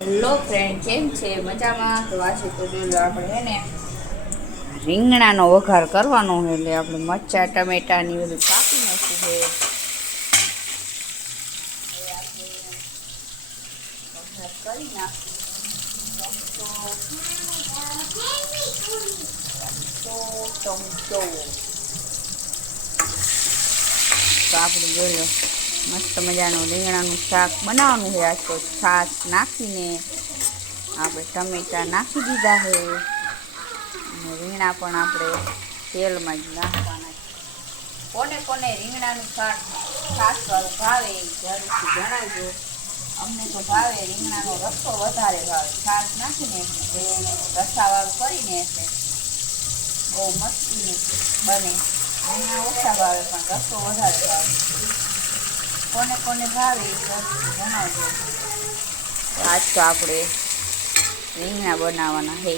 Hello friend, કેમ છે? મજામાં? તો આજે તો જોઈ લો આપણે હે ને રીંગણાનો વઘાર કરવાનો છે. એટલે આપણે મરચાં ટમેટા ને બધું કાપી નાખ્યું છે. વઘાર કરી નાખું ટમટો. તો આપણે જોઈ લો મસ્ત મજાનું રીંગણાનું શાક બનાવવાનું છે. આજ તો છાશ નાખીને આપણે ટમેટા નાખી દીધા છે અને રીંગણા પણ આપણે તેલમાં જ નાખવાના છે. કોને કોને રીંગણાનું શાક છાશ વાળું ભાવે એ જરૂરથી જણાવજો. અમને તો ભાવે રીંગણાનો રસ્સો વધારે ભાવે. છાશ નાખીને રસાવાળું કરીને એટલે બહુ મસ્તી બને. રીંગણા ઓછા ભાવે પણ રસ્સો વધારે ભાવે. કોને કોને ભાવે એ જરૂરથી જણાવજો. આજ તો આપણે રીંગણા બનાવવાના છે.